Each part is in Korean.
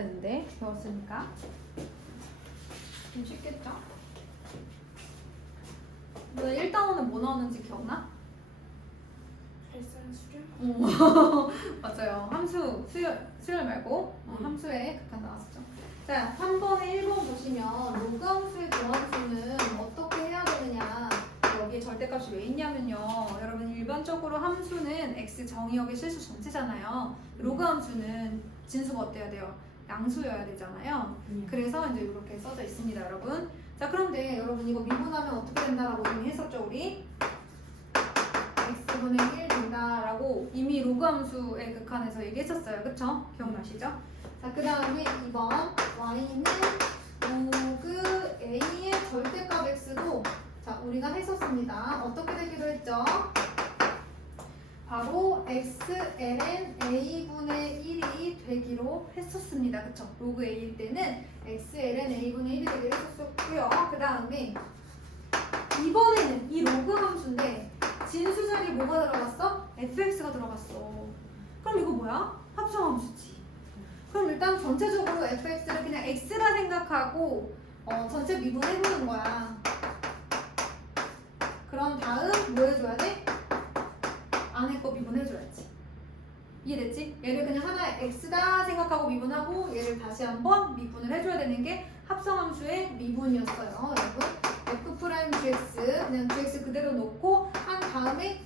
네, 배웠으니까 좀 쉽겠죠? 너 1단원은 뭐 나오는지 기억나? 발산수렴? 맞아요. 함수, 수열 말고 함수의 극한 나왔었죠. 자, 3번에 1번 보시면 로그 함수의 도함수는 어떻게 해야 되느냐, 여기에 절대값이 왜 있냐면요, 여러분 일반적으로 함수는 x 정의역의 실수 전체잖아요. 로그 함수는 진수가 어때야 돼요? 양수여야 되잖아요. 그래서 이제 이렇게 써져 있습니다, 여러분. 자, 그런데 여러분 이거 미분하면 어떻게 된다라고 이미 했었죠, 우리? x분의 1 된다라고 이미 로그 함수의 극한에서 얘기했었어요. 그쵸? 기억나시죠? 자, 그 다음에 2번 y는 로그 a의 절대값 x도 자, 우리가 했었습니다. 어떻게 되기로 했죠? 바로 xln a분의 1이 되기로 했었습니다. 그쵸? 로그 a일 때는 xln a분의 1이 되기로 했었고요. 그 다음에 이번에는 이 로그 함수인데 진수 자리에 뭐가 들어갔어? fx가 들어갔어. 그럼 이거 뭐야? 합성 함수지. 그럼 일단 전체적으로 fx를 그냥 x라 생각하고 전체 미분해보는 거야. 그런 다음 뭐 해줘야 돼? 안에 거 미분해줘야지. 이해됐지? 얘를 그냥 하나의 x다 생각하고 미분하고 얘를 다시 한번 미분을 해줘야 되는 게 합성함수의 미분이었어요. 여러분 f'(gx) 그냥 gx 그대로 놓고 한 다음에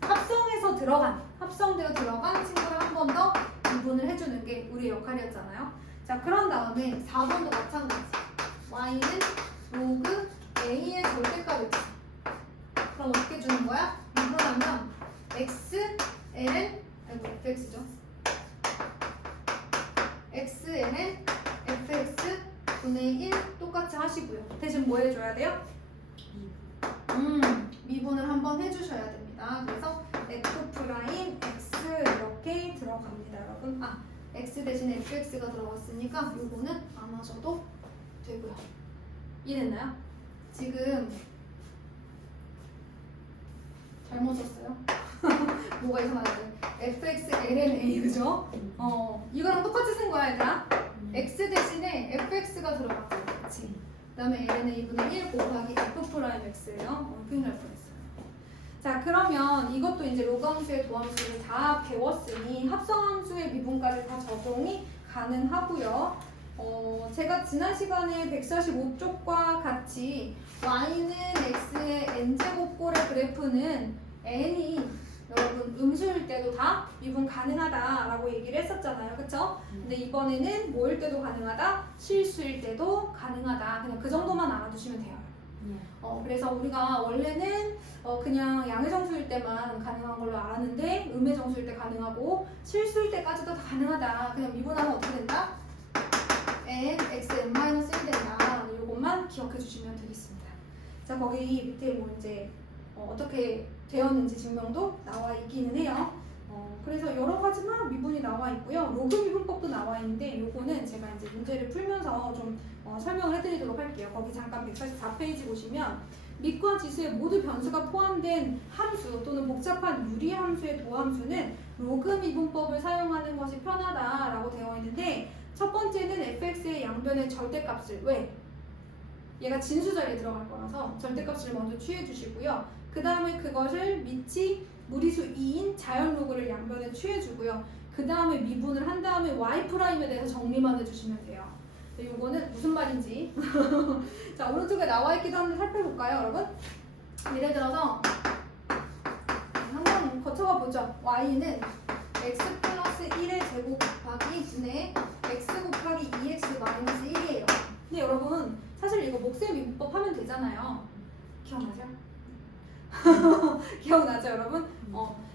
합성되어 들어간 친구를 한 번 더 미분을 해주는 게 우리의 역할이었잖아요. 자, 그런 다음에 4번도 마찬가지. y는 로그 a의 절대값 x. 그럼 어떻게 주는 거야? 미분하면 x ln fx죠. x ln fx 분의 1 똑같이 하시고요. 대신 뭐 해줘야 돼요? 미분을 한번 해주셔야 됩니다. 그래서 f'(x) 이렇게 들어갑니다, 여러분. x 대신에 fx가 들어갔으니까 요거는 안 하셔도 되고요. 이해됐나요? 지금 잘못 썼어요. 뭐가 이상하지? fx ln a 그죠? 이거랑 똑같이 쓴 거야, 얘들아. x 대신에 fx가 들어갔고, 그렇지? 그 다음에 ln a분의 1 곱하기 f'x예요. 큰일 날 뻔했어요. 자, 그러면 이것도 이제 로그 함수의 도함수를 다 배웠으니 합성함수의 미분까지 다 적용이 가능하고요. 제가 지난 시간에 145쪽과 같이 y는 x의 n제곱꼴의 그래프는 n이 여러분 음수일 때도 다 미분 가능하다라고 얘기를 했었잖아요. 그쵸? 근데 이번에는 뭐일 때도 가능하다? 실수일 때도 가능하다. 그냥 그 정도만 알아두시면 돼요. 그래서 우리가 원래는 그냥 양의 정수일 때만 가능한 걸로 알았는데 음의 정수일 때 가능하고 실수일 때까지도 다 가능하다. 그냥 미분하면 어떻게 된다? n x n-1 된다. 이것만 기억해 주시면 되겠습니다. 자, 거기 밑에 뭐 이제 어떻게 되었는지 증명도 나와 있기는 해요. 그래서 여러 가지만 미분이 나와 있고요. 로그 미분법도 나와 있는데 요거는 제가 이제 문제를 풀면서 좀 설명을 해드리도록 할게요. 거기 잠깐 144페이지 보시면 밑과 지수에 모두 변수가 포함된 함수 또는 복잡한 유리 함수의 도함수는 로그 미분법을 사용하는 것이 편하다라고 되어 있는데 첫 번째는 fx의 양변의 절대값을 왜? 얘가 진수 자리에 들어갈 거라서 절대값을 먼저 취해 주시고요. 그 다음에 그것을 밑이 무리수 2인 자연 로그를 양변에 취해 주고요. 그 다음에 미분을 한 다음에 y''에 대해서 정리만 해주시면 돼요. 요거는 무슨 말인지 자, 오른쪽에 나와 있기도 한데 살펴볼까요, 여러분? 예를 들어서 한번 거쳐가 보죠. y는 x 플러스 1의 제곱 곱하기 분의 x 곱하기 2x 마이너스 1이에요. 근데 여러분 사실 이거 목세 미분법 하면 되잖아요. 기억나죠? 기억나죠, 여러분?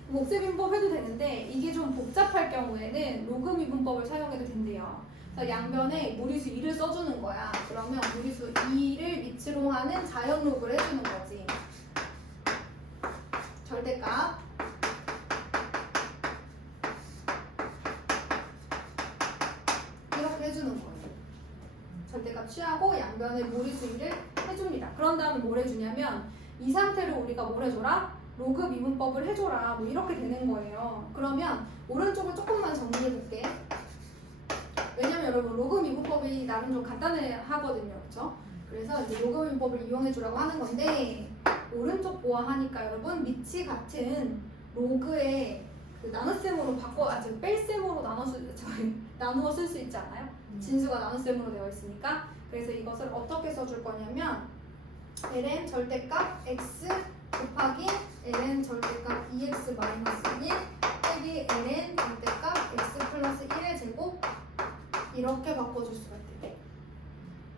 목세 미분법 해도 되는데 이게 좀 복잡할 경우에는 로그 미분법을 사용해도 된대요. 그래서 양변에 무리수 2를 써주는 거야. 그러면 무리수 2를 밑으로 하는 자연 로그를 해주는 거지. 절대값 이렇게 해주는 거예요. 절대값 취하고 양변에 무리수 2를 해줍니다. 그런 다음에 뭘 해주냐면 이 상태로 우리가 뭘 해줘라? 로그 미분법을 해줘라. 뭐 이렇게 되는 거예요. 그러면 오른쪽을 조금만 정리해볼게. 왜냐면 여러분 로그 미분법이 나름 좀 간단하거든요, 그렇죠? 그래서 이제 로그 미분법을 이용해 주라고 하는 건데 오른쪽 보아하니까 여러분 밑이 같은 로그의 그 나눗셈으로 지금 뺄셈으로 나누어 쓸 수 있지 않아요? 진수가 나눗셈으로 되어 있으니까. 그래서 이것을 어떻게 써줄 거냐면 ln 절대값 x 곱하기 ln 절대값 2x 마이너스 1 빼기 ln 절대값 x 플러스 1의 제곱 이렇게 바꿔줄 수가 있대요.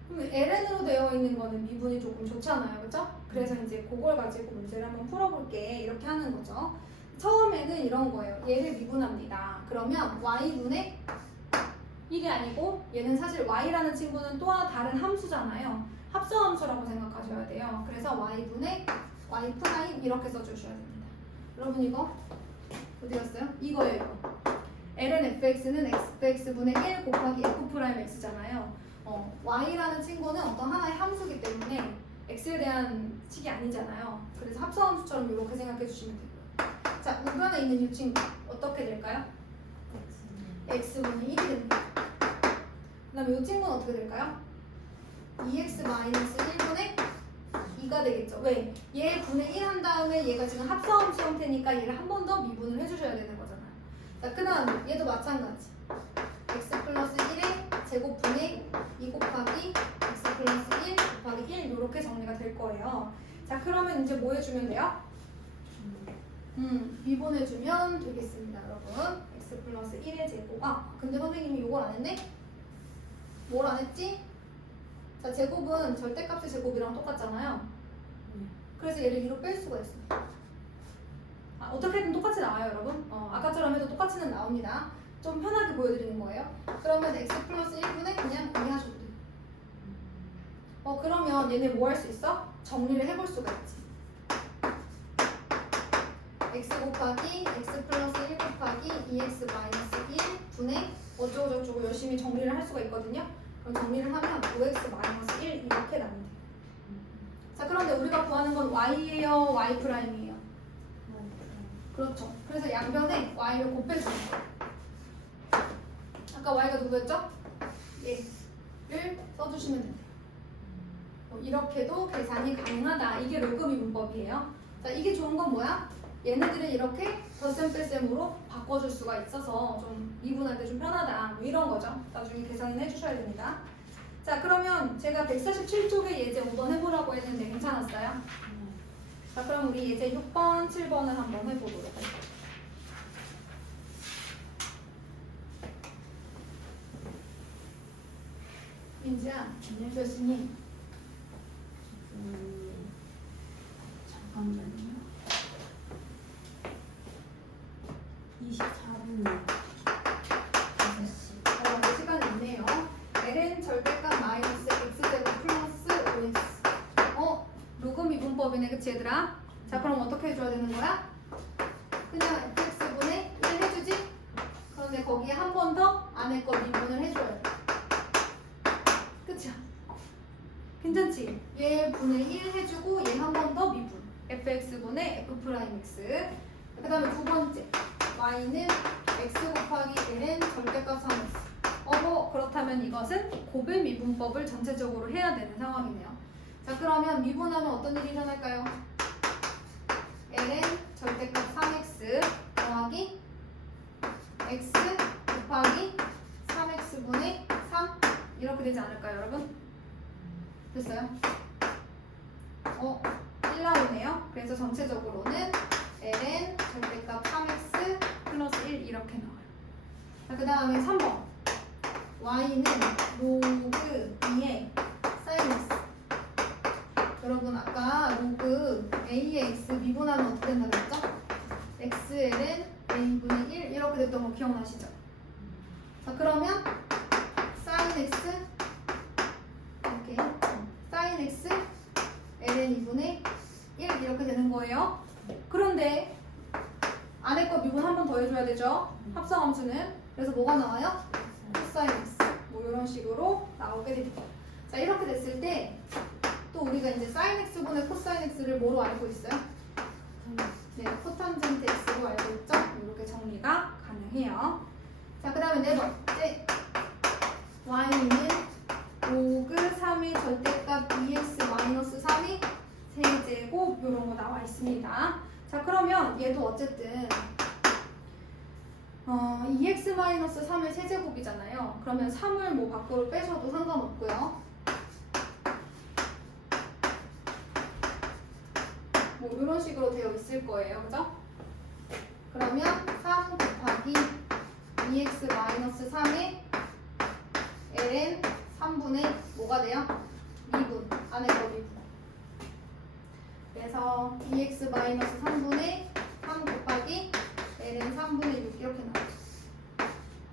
그럼 ln으로 되어 있는 거는 미분이 조금 좋잖아요, 그렇죠? 그래서 이제 그걸 가지고 문제를 한번 풀어볼게 이렇게 하는 거죠. 처음에는 이런 거예요. 얘를 미분합니다. 그러면 y분의 1이 아니고 얘는 사실 y라는 친구는 또 다른 함수잖아요. 합성함수라고 생각하셔야 돼요. 그래서 y분의 y 프라임 이렇게 써주셔야 됩니다. 여러분 이거 어디 갔어요? 이거예요. 이거. ln fx는 fx분의 1 곱하기 f 프라임 x잖아요. y라는 친구는 어떤 하나의 함수기 때문에 x에 대한 식이 아니잖아요. 그래서 합성함수처럼 이렇게 생각해 주시면 되고요. 자, 우변에 있는 이 친구 어떻게 될까요? x분의 1이 됩니다. 그 다음에 이 친구는 어떻게 될까요? 2x 마이너스 1분의 2가 되겠죠. 왜? 얘 분의 1 한 다음에 얘가 지금 합성함수 형태니까 얘를 한 번 더 미분을 해주셔야 되는 거잖아요. 자, 그 다음 얘도 마찬가지. x 플러스 1의 제곱분의 2 곱하기 x 플러스 1 곱하기 1 이렇게 정리가 될 거예요. 자, 그러면 이제 뭐 해주면 돼요? 미분해주면 되겠습니다, 여러분. x 플러스 1의 제곱. 근데 선생님이 이걸 안 했네? 뭘 안 했지? 자, 제곱은 절대값의 제곱이랑 똑같잖아요. 그래서 얘를 2로 뺄 수가 있어요. 어떻게든 똑같이 나와요, 여러분. 아까처럼 해도 똑같이는 나옵니다. 좀 편하게 보여드리는 거예요. 그러면 x 플러스 1분의 그냥 2 하셔도 돼요. 그러면 얘네 뭐 할 수 있어? 정리를 해볼 수가 있지. x 곱하기 x 플러스 1 곱하기 2x 마이너스 1 분의 어쩌고저쩌고 열심히 정리를 할 수가 있거든요. 그럼 정리를 하면 5x 마이너스 1 이렇게 나옵니다. 자, 그런데 우리가 구하는 건 y예요, y 프라임이에요. 그렇죠. 그래서 양변에 y를 곱해주는 거예요. 아까 y가 누구였죠? 얘를 써주시면 돼요. 이렇게도 계산이 가능하다. 이게 로그 미분법이에요. 자, 이게 좋은 건 뭐야? 얘네들을 이렇게 덧셈 뺄셈으로 바꿔줄 수가 있어서 좀 미분할 때 좀 편하다. 뭐 이런 거죠. 나중에 계산을 해주셔야 됩니다. 자, 그러면 제가 147쪽에 예제 5번 해보라고 했는데 괜찮았어요? 자, 그럼 우리 예제 6번, 7번을 한번 해보도록 할게요. 민지야, 교수님. 잠깐만요. 24분이요. 5시. 시간 있네요. ln 절대값 마이너스 x제곱 플러스 5x. 로그 미분법이네, 그치 얘들아? 자, 그럼 어떻게 해줘야 되는 거야? 그냥 fx분의 1 해주지? 그런데 거기에 한 번 더 안에 거 미분을 해줘야 돼. 그치? 괜찮지? 얘 분의 1 해주고 얘 한 번 더 미분. fx분의 f 프라임 x. 그 다음에 두 번째. y는 x 곱하기 ln 절대값 3x. 그렇다면 이것은 곱의 미분법을 전체적으로 해야 되는 상황이네요. 자, 그러면 미분하면 어떤 일이 일어날까요? ln 절대값 3x 더하기 x 곱하기 3x분의 3 이렇게 되지 않을까요, 여러분? 됐어요? 1 나오네요. 그래서 전체적으로는 ln 절대값 3x 플러스 1 이렇게 나와요. 자, 그 다음에 3번 y는 로그 2의 sin x. 여러분 아까 로그 a의 x 미분하면 어떻게 된다고 했죠? xln a분의 1 이렇게 됐던 거 기억나시죠? 자, 그러면 sin x 이렇게 sin x ln 2분의 1 이렇게 되는 거예요. 그런데 안에 거 미분 한 번 더 해줘야 되죠? 합성함수는. 그래서 뭐가 나와요? 코사인 x. 뭐 이런 식으로 나오게 됩니다. 자, 이렇게 됐을 때 또 우리가 이제 사인 x분의 코사인 x를 뭐로 알고 있어요? 네, 코탄젠트 x로 알고 있죠? 이렇게 정리가 가능해요. 자, 그 다음에 네 번째 y는 로그 3의 절대값 2x-3의 세제곱 이런 거 나와 있습니다. 자, 그러면 얘도 어쨌든 2x-3의 세제곱이잖아요. 그러면 3을 뭐 밖으로 빼셔도 상관없고요. 뭐 이런 식으로 되어 있을 거예요. 그죠? 그러면 3 곱하기 2x-3의 ln 3분의 뭐가 돼요? 미분. 안에 거 미분. 그래서 2x-3분의 3 곱하기 ln 3분의 6 이렇게 나와요.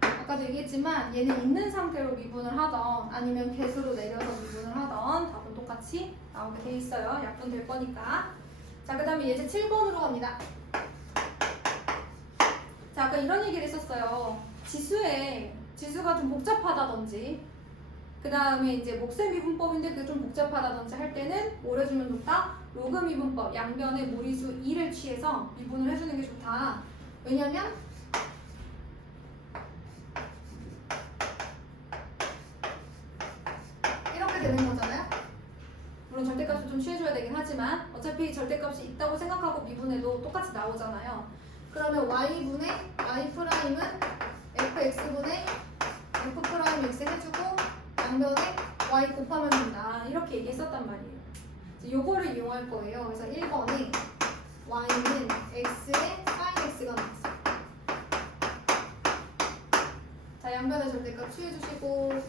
아까도 얘기했지만 얘는 있는 상태로 미분을 하던 아니면 개수로 내려서 미분을 하던 답은 똑같이 나오게 돼 있어요. 약분될 거니까. 자, 그 다음에 예제 7번으로 갑니다. 자, 아까 이런 얘기를 했었어요. 지수가 좀 복잡하다든지 그 다음에 이제 몫의 미분법인데 그게 좀 복잡하다든지 할 때는 뭘 해주면 좋다? 로그 미분법, 양변의 무리수 2를 취해서 미분을 해주는 게 좋다. 왜냐면 이렇게 되는 거잖아요. 물론 절대값을 좀 취해줘야 되긴 하지만 어차피 절대값이 있다고 생각하고 미분해도 똑같이 나오잖아요. 그러면 y분의 y''은 fx분의 f'x 해주고 양변에 y 곱하면 된다. 이렇게 얘기했었단 말이에요. 요거를 이용할 거예요. 그래서 1번에 y는 x의 sin x가 나왔어요. 자, 양변의 절대값 취해주시고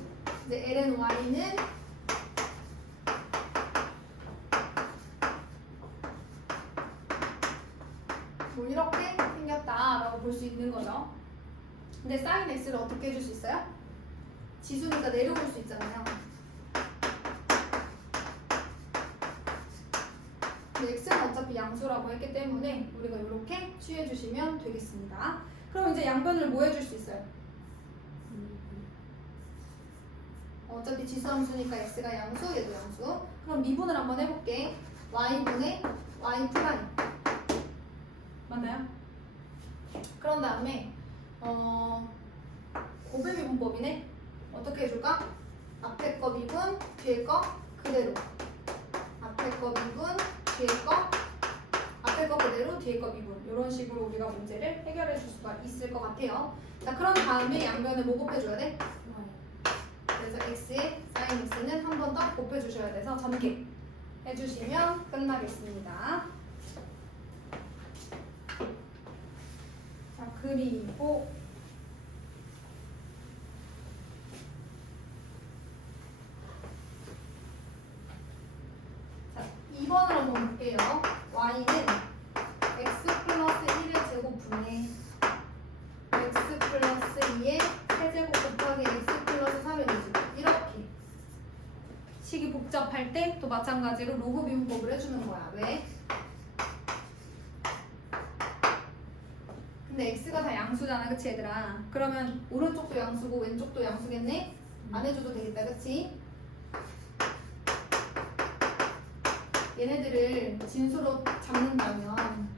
이제 ln y는 뭐 이렇게 생겼다라고 볼 수 있는 거죠. 근데 sin x를 어떻게 해줄 수 있어요? 지수니까 내려올 수 있잖아요. 근데 x는 어차피 양수라고 했기 때문에 우리가 이렇게 취해주시면 되겠습니다. 그럼 이제 양변을 뭐 해줄 수 있어요? 어차피 지수함수니까 x가 양수, 얘도 양수. 그럼 미분을 한번 해볼게. y분의 y 프라임 맞나요? 그런 다음에 곱의 미분법이네. 어떻게 해줄까? 앞에 거 미분, 뒤에 거 그대로. 앞에 거 미분, 뒤에 거 앞에 거 그대로, 뒤에 거 미분. 이런 식으로 우리가 문제를 해결해 줄 수가 있을 것 같아요. 자, 그런 다음에 양변을 뭐 곱해줘야 돼? 그래서 x의 sin x는 한 번 더 곱해주셔야 돼서 전개 해주시면 끝나겠습니다. 자, 그리고 자, 2번을 한번 볼게요. y는 x 플러스 1의 제곱분의 x 플러스 2의 세제곱 곱하기 x 플러스 3의 2제곱. 이렇게 식이 복잡할 때 또 마찬가지로 로그 미분법을 해주는 거야. 왜? 근데 x가 다 양수잖아, 그치 얘들아? 그러면 오른쪽도 양수고 왼쪽도 양수겠네? 안 해줘도 되겠다, 그치? 얘네들을 진수로 잡는다면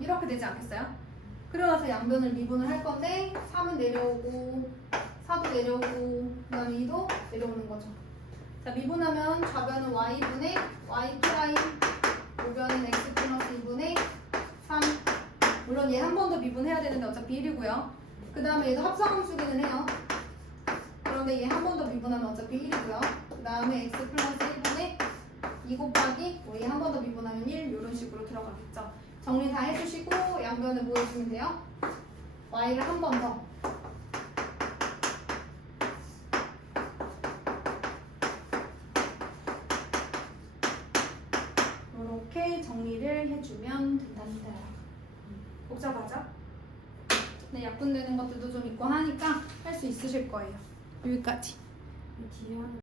이렇게 되지 않겠어요? 그러나서 양변을 미분을 할 건데 3은 내려오고 4도 내려오고 그 다음에 2도 내려오는 거죠. 자, 미분하면 좌변은 y분의 y 프라임, 우변은 x 플러스 2분의 3. 물론 얘 한 번 더 미분해야 되는데 어차피 1이고요. 그 다음에 얘도 합성함수기는 해요. 그런데 얘 한 번 더 미분하면 어차피 1이고요. 그 다음에 x 플러스 1분의 2 곱하기 얘 한 번 더 미분하면 1 이런 식으로 들어가겠죠. 정리 다 해주시고 양변을 뭐 해주면 돼요? y를 한 번 더 이렇게 정리를 해주면 된답니다. 복잡하죠? 네, 약분되는 것들도 좀 있고 하니까 할 수 있으실 거예요. 여기까지.